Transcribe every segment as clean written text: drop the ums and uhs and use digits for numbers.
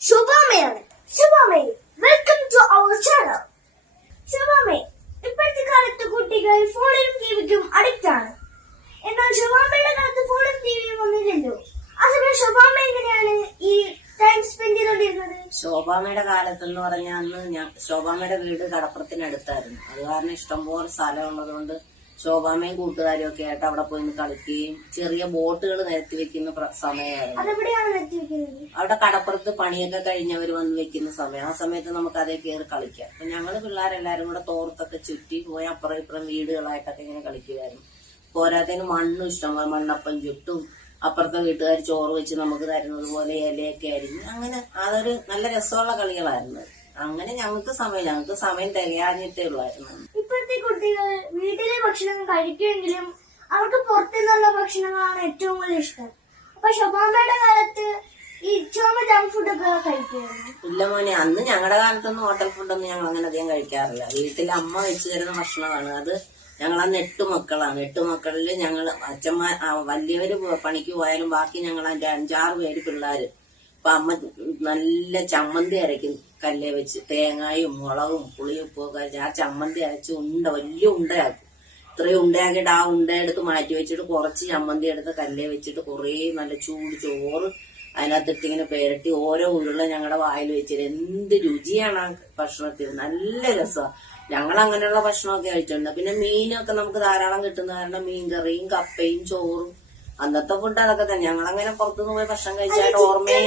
ശുഭാമയാണ്. ശുഭാമേ, welcome to our channel. ശുഭാമേ, ഇപ്പോഴത്തെ കാലത്ത് കുട്ടികൾ ഫോണിലും ടിവിക്കും അഡിക്റ്റ് ആണ്. എന്നാൽ ശുഭാമയുടെ കാലത്ത് ഫോണും ടിവിയും ഒന്നുമില്ലല്ലോ. ആ സമയം ശുഭാമ എങ്ങനെയാണ് ഈ ടൈം സ്പെൻഡ് ചെയ്തോണ്ടിരുന്നത്? ശോഭാമയുടെ കാലത്തെന്ന് പറഞ്ഞാൽ അന്ന് ശോഭാമയുടെ വീട് കടപ്പുറത്തിനടുത്തായിരുന്നു. അത് കാരണം ഇഷ്ടംപോലെ സ്ഥലം ഉള്ളതുകൊണ്ട് ശോഭാമയും കൂട്ടുകാരും ഒക്കെ ആയിട്ട് അവിടെ പോയി കളിക്കുകയും ചെറിയ ബോട്ടുകൾ നിരത്തി വെക്കുന്ന സമയമായിരുന്നു. അതെവിടെയാണ് നിർത്തി വെക്കുന്നത്? അവിടെ കടപ്പുറത്ത് പണിയൊക്കെ കഴിഞ്ഞവർ വന്ന് വെക്കുന്ന സമയം. ആ സമയത്ത് നമുക്ക് അതേ കയറി കളിക്കാം. അപ്പൊ ഞങ്ങള് പിള്ളേരെല്ലാരും കൂടെ തോർത്തൊക്കെ ചുറ്റി പോയി അപ്പുറം ഇപ്പുറം വീടുകളായിട്ടൊക്കെ ഇങ്ങനെ കളിക്കുമായിരുന്നു. പോരാത്തതിന് മണ്ണും ഇഷ്ടംപോലെ മണ്ണപ്പം ചുട്ടും അപ്പുറത്തെ വീട്ടുകാർ ചോറ് വെച്ച് നമുക്ക് തരുന്നത് പോലെ ഇലയൊക്കെ അരിഞ്ഞ് അങ്ങനെ അതൊരു നല്ല രസമുള്ള കളികളായിരുന്നു. അങ്ങനെ ഞങ്ങൾക്ക് സമയം തികയാഞ്ഞിട്ടേ ഉള്ളായിരുന്നു. ഇപ്പോഴത്തെ കുട്ടികൾ വീട്ടിലെ ഭക്ഷണം കഴിക്കുമെങ്കിലും അവർക്ക് പുറത്തുനിന്നുള്ള ഭക്ഷണങ്ങളാണ് ഏറ്റവും കൂടുതൽ ഇഷ്ടം. അപ്പൊ ശോഭാമയുടെ കാലത്ത് ഈ ജങ്ക് ഫുഡൊക്കെ കഴിക്കുമായിരുന്നു? ഇല്ല മോനെ, അന്ന് ഞങ്ങളുടെ കാലത്തൊന്നും ഹോട്ടൽ ഫുഡൊന്നും ഞങ്ങൾ അങ്ങനെ അധികം കഴിക്കാറില്ല. വീട്ടിൽ അമ്മ വെച്ച് തരുന്ന ഭക്ഷണമാണ്. അത് ഞങ്ങൾ അന്ന് 8 മക്കളാണ്. 8 മക്കളില് ഞങ്ങൾ അച്ഛന്മാർ വലിയവര് പണിക്ക് പോയാലും ബാക്കി ഞങ്ങൾ 5-6 പേര് പിള്ളേര്. അപ്പൊ അമ്മ നല്ല ചമ്മന്തി അരയ്ക്കും കല്ലേ വെച്ച്. തേങ്ങായും മുളകും പുളിയുപ്പും ഒക്കെ ആ ചമ്മന്തി അരച്ച് വലിയ ഉണ്ടയാക്കും. ഇത്രയും ഉണ്ടയാക്കിയിട്ട് ആ ഉണ്ടയെടുത്ത് മാറ്റി വെച്ചിട്ട് കുറച്ച് ചമ്മന്തി എടുത്ത് കല്ലേ വെച്ചിട്ട് കുറേ നല്ല ചൂട് ചോറ് അതിനകത്തിട്ട് ഇങ്ങനെ പേരട്ടി ഓരോ ഉരുള ഞങ്ങളുടെ വായിൽ വെച്ചിട്ട് എന്ത് രുചിയാണ് ആ ഭക്ഷണത്തിൽ. നല്ല രസമാണ്. ഞങ്ങൾ അങ്ങനെയുള്ള ഭക്ഷണമൊക്കെ കഴിച്ചിട്ടുണ്ട്. പിന്നെ മീനൊക്കെ നമുക്ക് ധാരാളം കിട്ടുന്ന കാരണം മീൻകറിയും കപ്പയും ചോറും അന്നത്തെ ഫുഡ് അതൊക്കെ തന്നെ. ഞങ്ങളങ്ങനെ പുറത്തുനിന്ന് പോയി ഭക്ഷണം കഴിച്ചായിട്ട് ഓർമ്മയേ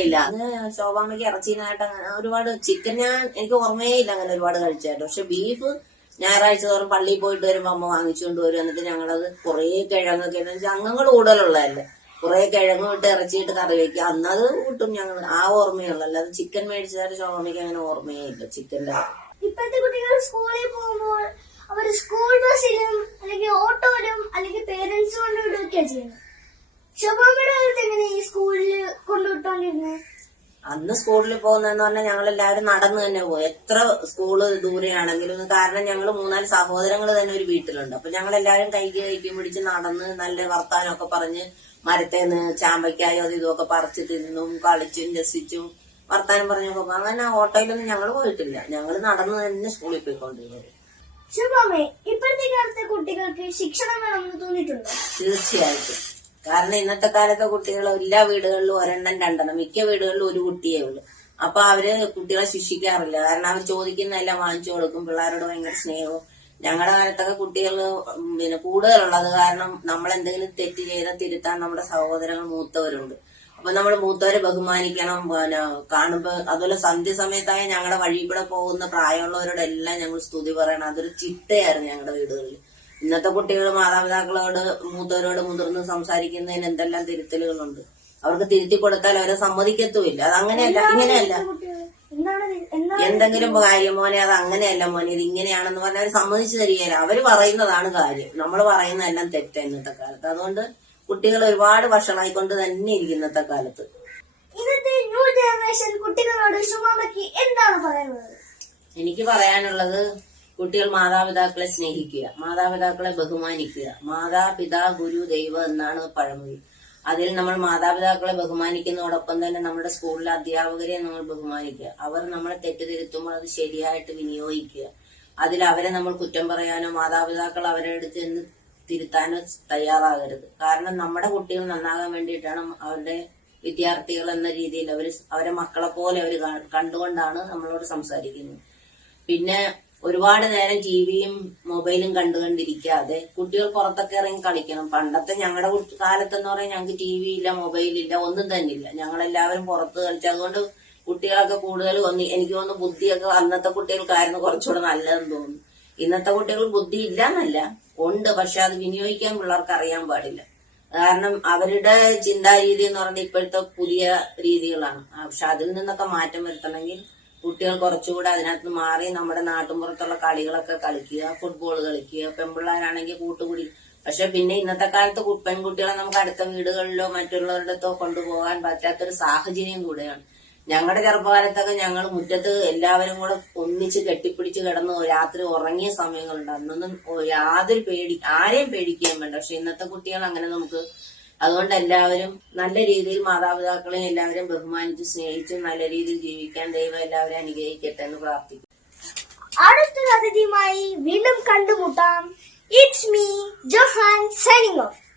ഇല്ല. അന്ന് ശോഭാമയ്ക്ക് ഇറച്ചിനായിട്ട് ഒരുപാട് ചിക്കൻ എനിക്ക് ഓർമ്മയേ ഇല്ല അങ്ങനെ ഒരുപാട് കഴിച്ചായിട്ട്. പക്ഷെ ബീഫ് ഞായറാഴ്ച തോറും പള്ളിയിൽ പോയിട്ട് വരുമ്പോ അമ്മ വാങ്ങിച്ചുകൊണ്ട് വരും. എന്നിട്ട് ഞങ്ങളത് കുറേ കിഴങ്ങൊക്കെ അംഗങ്ങൾ കൂടുതലുള്ളതല്ലേ, കുറെ കിഴങ്ങ് ഇട്ട് ഇറച്ചിയിട്ട് കറി വെക്കുക. അന്നത് കൂട്ടും ഞങ്ങൾ. ആ ഓർമ്മയുള്ള, അല്ലാതെ ചിക്കൻ മേടിച്ചായിട്ട് ശോഭാമയ്ക്ക് അങ്ങനെ ഓർമ്മയേ ഇല്ല ചിക്കന്റെ. ഇപ്പോഴത്തെ കുട്ടികൾ സ്കൂളിൽ പോകുമ്പോൾ അവർ സ്കൂൾ ബസ്സിലും അല്ലെങ്കിൽ ഓട്ടോയിലും അല്ലെങ്കിൽ പേരൻസ് കൊണ്ടുവിടുകയൊക്കെയാ ചെയ്യുന്നത്. ശോഭാമയുടെ കാലത്ത് എങ്ങനെ ഈ സ്കൂളിൽ കൊണ്ടുവിട്ടോണ്ടിരുന്നത്? അന്ന് സ്കൂളിൽ പോകുന്നതെന്ന് പറഞ്ഞാൽ ഞങ്ങൾ എല്ലാവരും നടന്നു തന്നെ പോകും. എത്ര സ്കൂള് ദൂരെയാണെങ്കിലും. കാരണം ഞങ്ങൾ 3-4 സഹോദരങ്ങൾ തന്നെ ഒരു വീട്ടിലുണ്ട്. അപ്പൊ ഞങ്ങൾ എല്ലാവരും കൈക്കും പിടിച്ച് നടന്ന് നല്ല വർത്താനമൊക്കെ പറഞ്ഞ് മരത്തേന്ന് ചാമ്പയ്ക്കായോ അത് ഇതുമൊക്കെ പറിച്ച് തിന്നും കളിച്ചും രസിച്ചും വർത്താനം പറഞ്ഞൊക്കെ പോകും. അങ്ങനെ ഓട്ടോയിലൊന്നും ഞങ്ങൾ പോയിട്ടില്ല. ഞങ്ങൾ നടന്നു തന്നെ സ്കൂളിൽ പോയിക്കൊണ്ടിരുന്നത്. ശുഭാമേ, ഇപ്പോഴത്തെ കാലത്തെ കുട്ടികൾക്ക് ശിക്ഷണം വേണമെന്ന് തോന്നിയിട്ടുണ്ടോ? തീർച്ചയായിട്ടും. കാരണം ഇന്നത്തെ കാലത്തെ കുട്ടികൾ എല്ലാ വീടുകളിലും 1-2 മിക്ക വീടുകളിലും ഒരു കുട്ടിയേ ഉള്ളൂ. അപ്പൊ അവര് കുട്ടികളെ ശിക്ഷിക്കാറില്ല. കാരണം അവർ ചോദിക്കുന്നതെല്ലാം വാങ്ങിച്ചു കൊടുക്കും. പിള്ളേരോട് ഭയങ്കര സ്നേഹവും. ഞങ്ങളുടെ കാലത്തൊക്കെ കുട്ടികൾ പിന്നെ കൂടുതലുള്ളത് കാരണം നമ്മൾ എന്തെങ്കിലും തെറ്റ് ചെയ്താൽ തിരുത്താൻ നമ്മുടെ സഹോദരങ്ങൾ മൂത്തവരുണ്ട്. അപ്പൊ നമ്മൾ മൂത്തവരെ ബഹുമാനിക്കണം. പിന്നെ കാണുമ്പോ അതുപോലെ സന്ധ്യ സമയത്തായ ഞങ്ങളുടെ വഴി കൂടെ പോകുന്ന പ്രായമുള്ളവരോടെല്ലാം ഞങ്ങൾ സ്തുതി പറയണം. അതൊരു ചിട്ടയായിരുന്നു ഞങ്ങളുടെ വീടുകളിൽ. ഇന്നത്തെ കുട്ടികൾ മാതാപിതാക്കളോട് മൂത്തവരോട് മുതിർന്ന് സംസാരിക്കുന്നതിന് എന്തെല്ലാം തിരുത്തലുകളുണ്ട്. അവർക്ക് തിരുത്തി കൊടുത്താൽ അവരെ സമ്മതിക്കത്തുമില്ല. അത് അങ്ങനെയല്ല, ഇങ്ങനെയല്ല. എന്തെങ്കിലും കാര്യം മോനെ അത് അങ്ങനെയല്ല മോനെ ഇത് ഇങ്ങനെയാണെന്ന് പറഞ്ഞാൽ അവർ സമ്മതിച്ചു തരികയില്ല. അവര് പറയുന്നതാണ് കാര്യം. നമ്മൾ പറയുന്നതെല്ലാം തെറ്റ ഇന്നത്തെ കാലത്ത്. അതുകൊണ്ട് കുട്ടികൾ ഒരുപാട് വഷളായിക്കൊണ്ട് തന്നെ ഇരിക്കും ഇന്നത്തെ കാലത്ത്. ഇന്നത്തെ ന്യൂ ജനറേഷൻ കുട്ടികളോട് ശുഭാമയ്ക്ക് എന്താണ് പറയുന്നത്? എനിക്ക് പറയാനുള്ളത് കുട്ടികൾ മാതാപിതാക്കളെ സ്നേഹിക്കുക, മാതാപിതാക്കളെ ബഹുമാനിക്കുക. മാതാപിതാ ഗുരു ദൈവം എന്നാണ് പഴമൊഴി. അതിൽ നമ്മൾ മാതാപിതാക്കളെ ബഹുമാനിക്കുന്നതോടൊപ്പം തന്നെ നമ്മുടെ സ്കൂളിലെ അധ്യാപകരെ നമ്മൾ ബഹുമാനിക്കുക. അവർ നമ്മളെ തെറ്റുതിരുത്തുമ്പോൾ അത് ശരിയായിട്ട് വിനിയോഗിക്കുക. അതിൽ അവരെ നമ്മൾ കുറ്റം പറയാനോ മാതാപിതാക്കൾ അവരെ അടുത്ത് എന്ന് തിരുത്താനോ തയ്യാറാകരുത്. കാരണം നമ്മുടെ കുട്ടികൾ നന്നാകാൻ വേണ്ടിയിട്ടാണ് അവരുടെ വിദ്യാർത്ഥികൾ എന്ന രീതിയിൽ അവരെ മക്കളെ പോലെ അവർ കണ്ടുകൊണ്ടാണ് നമ്മളോട് സംസാരിക്കുന്നത്. പിന്നെ ഒരുപാട് നേരം ടിവിയും മൊബൈലും കണ്ടുകൊണ്ടിരിക്കാതെ കുട്ടികൾ പുറത്തൊക്കെ ഇറങ്ങി കളിക്കണം. പണ്ടത്തെ ഞങ്ങളുടെ കാലത്തെന്ന് പറയാൻ ഞങ്ങൾക്ക് ടി വി ഇല്ല, മൊബൈലില്ല, ഒന്നും തന്നെ ഇല്ല. ഞങ്ങളെല്ലാവരും പുറത്ത് കളിച്ചു. അതുകൊണ്ട് കുട്ടികളൊക്കെ കൂടുതൽ എനിക്ക് തോന്നുന്നു ബുദ്ധിയൊക്കെ അന്നത്തെ കുട്ടികൾക്കായിരുന്നു കുറച്ചുകൂടെ നല്ലതെന്ന് തോന്നുന്നു. ഇന്നത്തെ കുട്ടികൾ ബുദ്ധി ഇല്ല എന്നല്ല, ഉണ്ട്. പക്ഷെ അത് വിനിയോഗിക്കാൻ പിള്ളേർക്ക് അറിയാൻ പാടില്ല. കാരണം അവരുടെ ചിന്താരീതി എന്ന് പറഞ്ഞാൽ ഇപ്പോഴത്തെ പുതിയ രീതികളാണ്. പക്ഷെ അതിൽ നിന്നൊക്കെ മാറ്റം വരുത്തണമെങ്കിൽ കുട്ടികൾ കുറച്ചുകൂടെ അതിനകത്ത് മാറി നമ്മുടെ നാട്ടുമ്പുറത്തുള്ള കളികളൊക്കെ കളിക്കുക, ഫുട്ബോൾ കളിക്കുക. പെൺപിള്ളേരാണെങ്കിൽ കൂട്ടുകൂടി. പക്ഷെ പിന്നെ ഇന്നത്തെ കാലത്ത് പെൺകുട്ടികളെ നമുക്ക് അടുത്ത വീടുകളിലോ മറ്റുള്ളവരുടെ അടുത്തോ കൊണ്ടുപോകാൻ പറ്റാത്തൊരു സാഹചര്യം കൂടെയാണ്. ഞങ്ങളുടെ ചെറുപ്പകാലത്തൊക്കെ ഞങ്ങൾ മുറ്റത്ത് എല്ലാവരും കൂടെ ഒന്നിച്ച് കെട്ടിപ്പിടിച്ച് കിടന്ന് രാത്രി ഉറങ്ങിയ സമയങ്ങളുണ്ട്. അന്നൊന്നും യാതൊരു ആരെയും പേടിക്കുകയും വേണ്ട. പക്ഷെ ഇന്നത്തെ കുട്ടികൾ അങ്ങനെ നമുക്ക് അതുകൊണ്ട് എല്ലാവരും നല്ല രീതിയിൽ മാതാപിതാക്കളെ എല്ലാവരും ബഹുമാനിച്ച് സ്നേഹിച്ച് നല്ല രീതിയിൽ ജീവിക്കാൻ ദൈവം എല്ലാവരും അനുഗ്രഹിക്കട്ടെ എന്ന് പ്രാർത്ഥിക്കും. അടുത്ത അതിഥിയുമായി വീണ്ടും കണ്ടുമുട്ടാം. It's me Johan signing of.